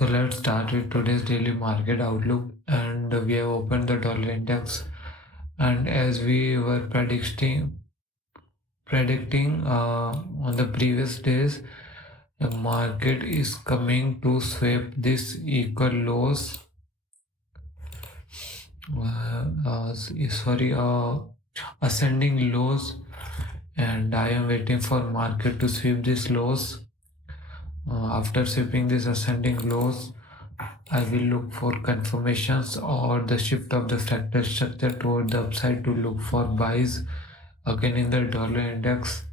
So let's start with today's daily market outlook, and we have opened the dollar index, and as we were predicting on the previous days, the market is coming to sweep this equal lows. Sorry, ascending lows, and I am waiting for market to sweep these lows. After sweeping these ascending lows, I will look for confirmations or the shift of the fractal structure toward the upside to look for buys again in the dollar index.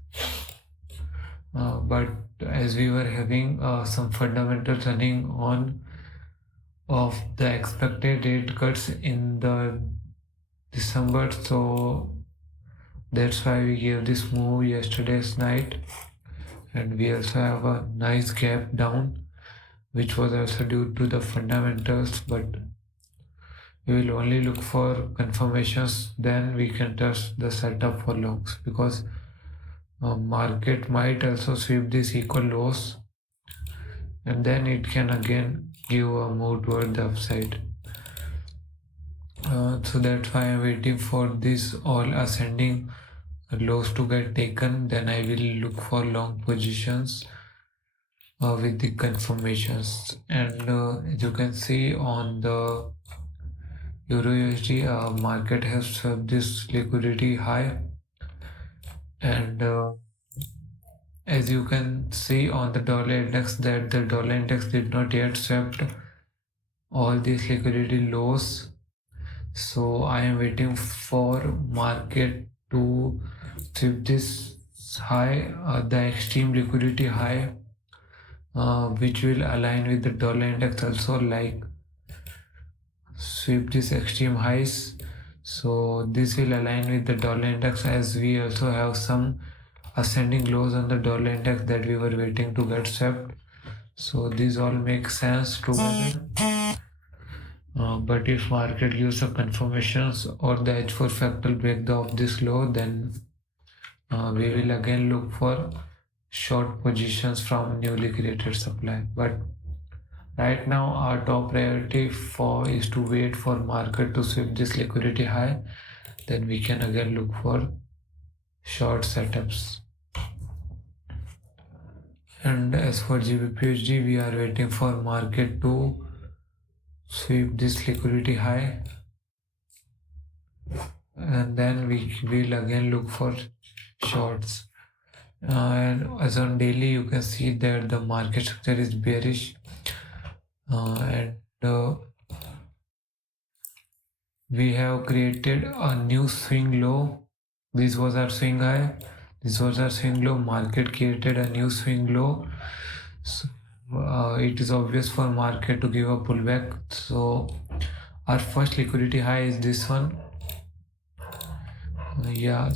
But as we were having some fundamentals running on of the expected rate cuts in the December, so that's why we gave this move yesterday's night, and we also have a nice gap down, which was also due to the fundamentals, but we will only look for confirmations, then we can test the setup for longs, because market might also sweep these equal lows, and then it can again give a move toward the upside. So that's why I'm waiting for this all ascending lows to get taken, then I will look for long positions with the confirmations. And as you can see on the Euro USD, market has swept this liquidity high, and as you can see on the dollar index, that the dollar index did not yet swept all these liquidity lows. So I am waiting for market to sweep this high, the extreme liquidity high, which will align with the dollar index also, like sweep these extreme highs. So this will align with the dollar index, as we also have some ascending lows on the dollar index that we were waiting to get swept. So these all make sense together. But if market gives a confirmations or the H4 fractal breakdown of this low, then we will again look for short positions from newly created supply. But right now our top priority is to wait for market to sweep this liquidity high, then we can again look for short setups. And as for GBP/USD, we are waiting for market to sweep this liquidity high, and then we will again look for shorts. And as on daily, you can see that the market structure is bearish, and we have created a new swing low. This was our swing high, this was our swing low. Market created a new swing low, so it is obvious for market to give a pullback. So our first liquidity high is this one.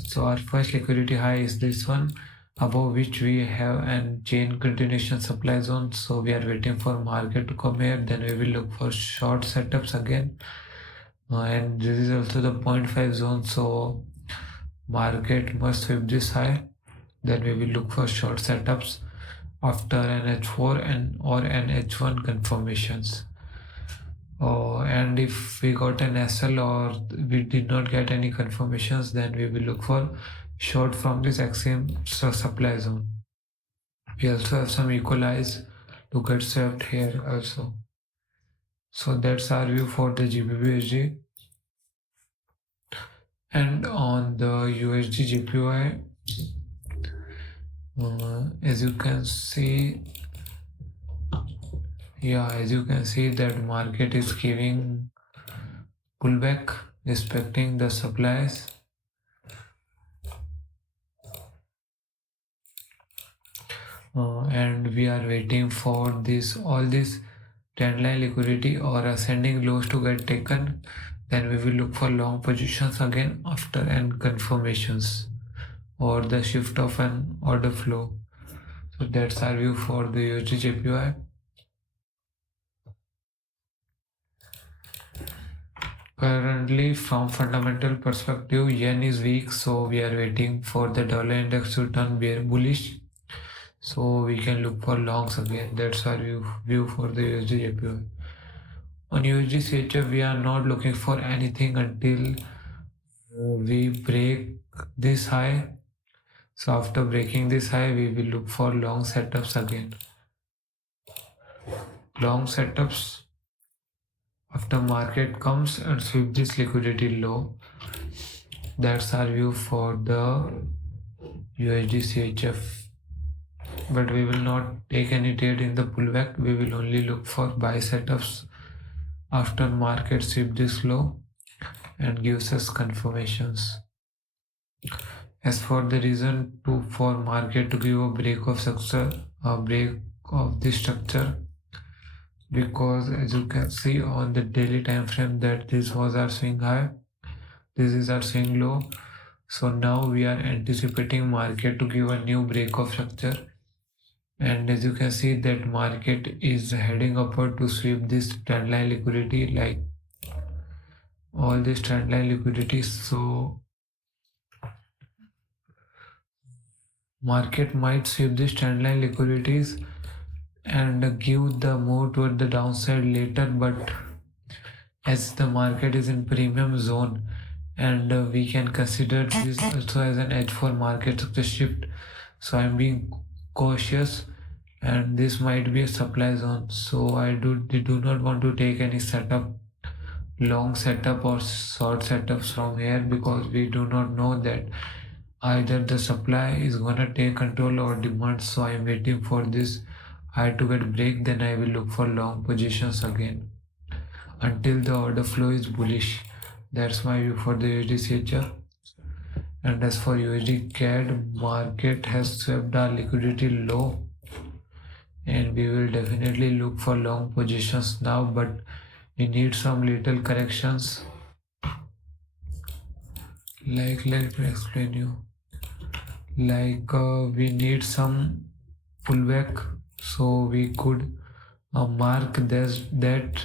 So our first liquidity high is this one, above which we have an chain continuation supply zone. So we are waiting for market to come here, then we will look for short setups again, and this is also the 0.5 zone, so market must sweep this high, then we will look for short setups after an H4 or an H1 confirmations. And if we got an SL or we did not get any confirmations, then we will look for short from this extreme supply zone. We also have some equalize to get swept here also. So that's our view for the GBP/USD. And on the USD JPY, as you can see, that market is giving pullback, respecting the supplies. And we are waiting for all this trend line liquidity or ascending lows to get taken, then we will look for long positions again after an confirmations or the shift of an order flow. So that's our view for the USD JPY. Currently, from fundamental perspective, yen is weak, so we are waiting for the dollar index to turn bullish. so we can look for longs again. That's our view for the USD JPY. On USD CHF, we are not looking for anything until we break this high. So after breaking this high, we will look for long setups again. Long setups after market comes and sweep this liquidity low. That's our view for the USD CHF. But we will not take any trade in the pullback. We will only look for buy setups after market sweep this low and gives us confirmations. As for the reason for market to give a break of structure, a break of this structure, because as you can see on the daily time frame that this was our swing high, this is our swing low. So now we are anticipating market to give a new break of structure, and as you can see that market is heading upward to sweep this trendline liquidity, like all this trendline liquidity. So market might sweep this trendline liquidities and give the move toward the downside later, but as the market is in premium zone, and we can consider this also as an edge for market to shift, so I'm being cautious, and this might be a supply zone, so I do not want to take any setup, long setup or short setups from here, because we do not know that either the supply is gonna take control or demand. So I am waiting for this high to get break, then I will look for long positions again until the order flow is bullish. That's my view for the USD CHF. And as for USD CAD, market has swept our liquidity low, and we will definitely look for long positions now, but we need some little corrections. Like, let me explain you. Like we need some pullback, so we could mark that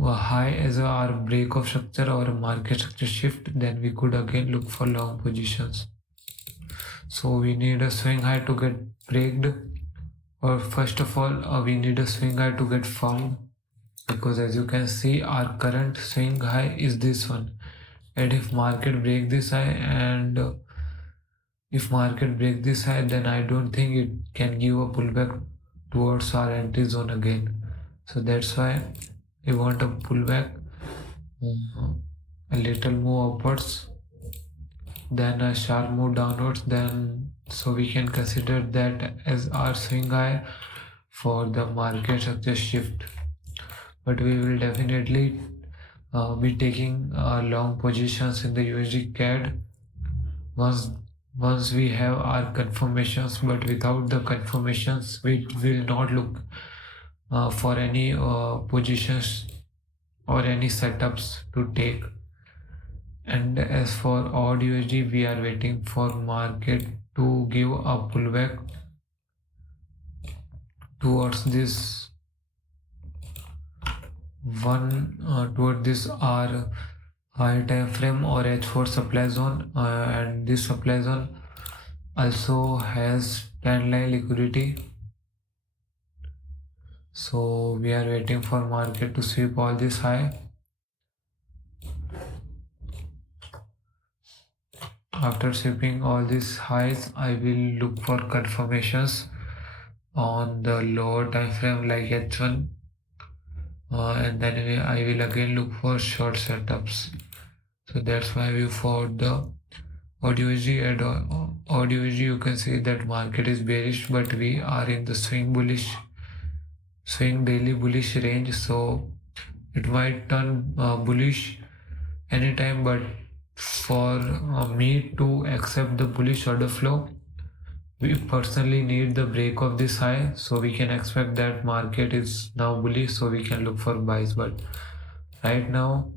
high as our break of structure or a market structure shift, then we could again look for long positions. So we need a swing high to get breaked, or first of all we need a swing high to get found, because as you can see our current swing high is this one, and if market break this high, and if market break this high, then I don't think it can give a pullback towards our entry zone again. So that's why we want a pullback, a little move upwards, then a sharp move downwards, then so we can consider that as our swing high for the market structure shift. But we will definitely be taking long positions in the USD CAD once we have our confirmations, but without the confirmations we will not look for any positions or any setups to take. And as for odd USD, we are waiting for market to give a pullback towards this toward this R high time frame or H4 supply zone, and this supply zone also has trendline liquidity. So we are waiting for market to sweep all this high. After sweeping all these highs, I will look for confirmations on the lower time frame like H1, and then I will again look for short setups. So that's my view for the ODUSG. And ODUSG, you can see that market is bearish, but we are in the swing daily bullish range, so it might turn bullish anytime, but for me to accept the bullish order flow, we personally need the break of this high, so we can expect that market is now bullish, so we can look for buys. But right now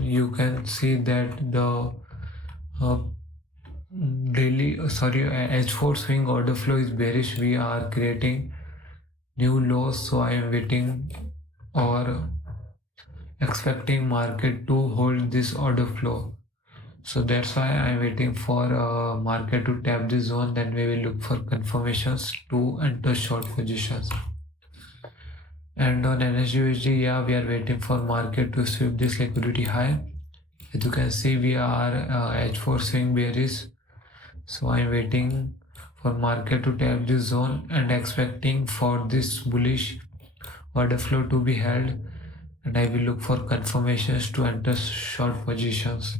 you can see that the H4 swing order flow is bearish. We are creating new lows, so I am waiting or expecting market to hold this order flow. So that's why I'm waiting for market to tap the zone, then we will look for confirmations to enter short positions. And on NSUSD, yeah, we are waiting for market to sweep this liquidity high. As you can see, we are H4 swing bearish. So I'm waiting for market to tap this zone and expecting for this bullish order flow to be held, and I will look for confirmations to enter short positions.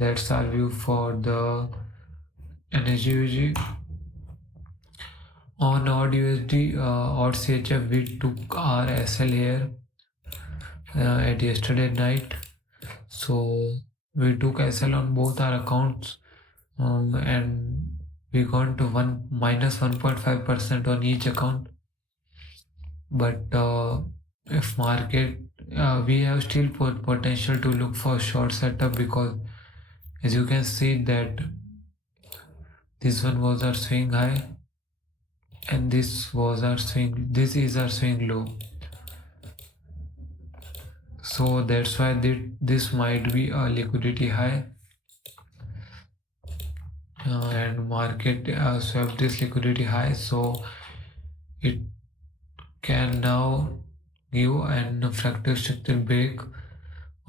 That's our view for the NSUSD. On odd USD, odd CHF, we took our SL here at yesterday night. So we took SL on both our accounts, and we got to minus 1.5% on each account. But if market, we have still potential to look for short setup, because as you can see that this one was our swing high and this was our swing, this is our swing low. So that's why this might be a liquidity high, and market swept this liquidity high, so it can now give an fractal structure break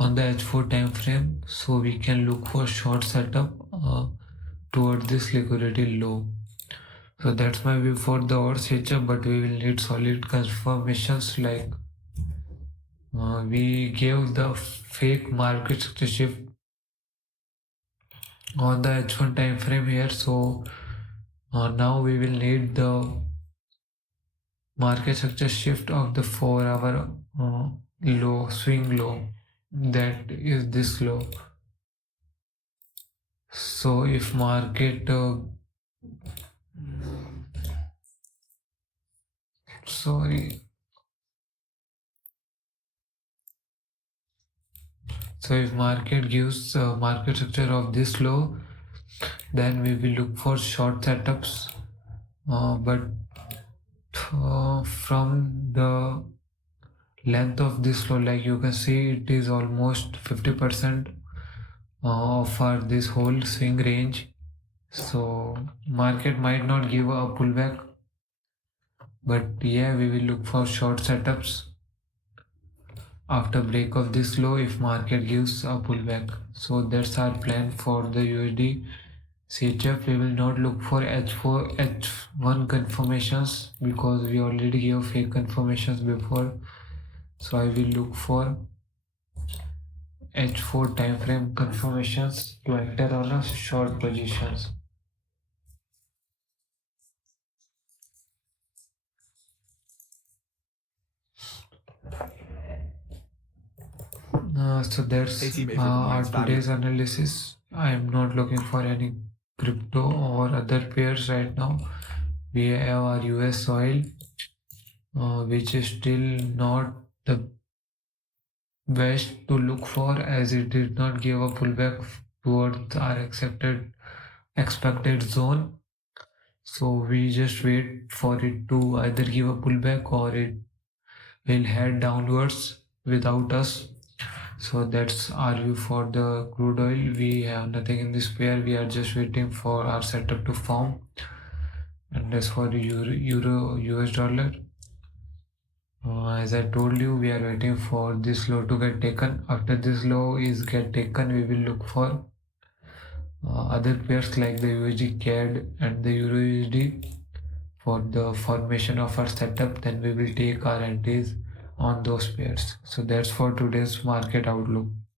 on the H4 time frame, so we can look for short setup towards this liquidity low. So that's my view for the odd CHF, but we will need solid confirmations, like we gave the fake market structure shift on the H1 time frame here, so now we will need the market structure shift of the 4-hour low, swing low, that is this low. So if market sorry so if market gives market structure of this low, then we will look for short setups, but from the length of this low, like you can see, it is almost 50% of our this whole swing range. So market might not give a pullback, but yeah, we will look for short setups after break of this low if market gives a pullback. So that's our plan for the USD CHF. We will not look for H4 H1 confirmations, because we already gave fake confirmations before. So I will look for H4 time frame confirmations to enter on a short positions. So that's our today's analysis. I am not looking for any crypto or other pairs right now. We have our US oil, which is still not the best to look for, as it did not give a pullback towards our expected zone. So we just wait for it to either give a pullback or it will head downwards without us. So that's our view for the crude oil. We have nothing in this pair. We are just waiting for our setup to form. And as for the euro US dollar, as I told you, we are waiting for this low to get taken. After this low is get taken, we will look for other pairs like the USD CAD and the Euro USD for the formation of our setup. Then we will take our entries on those pairs. So that's for today's market outlook.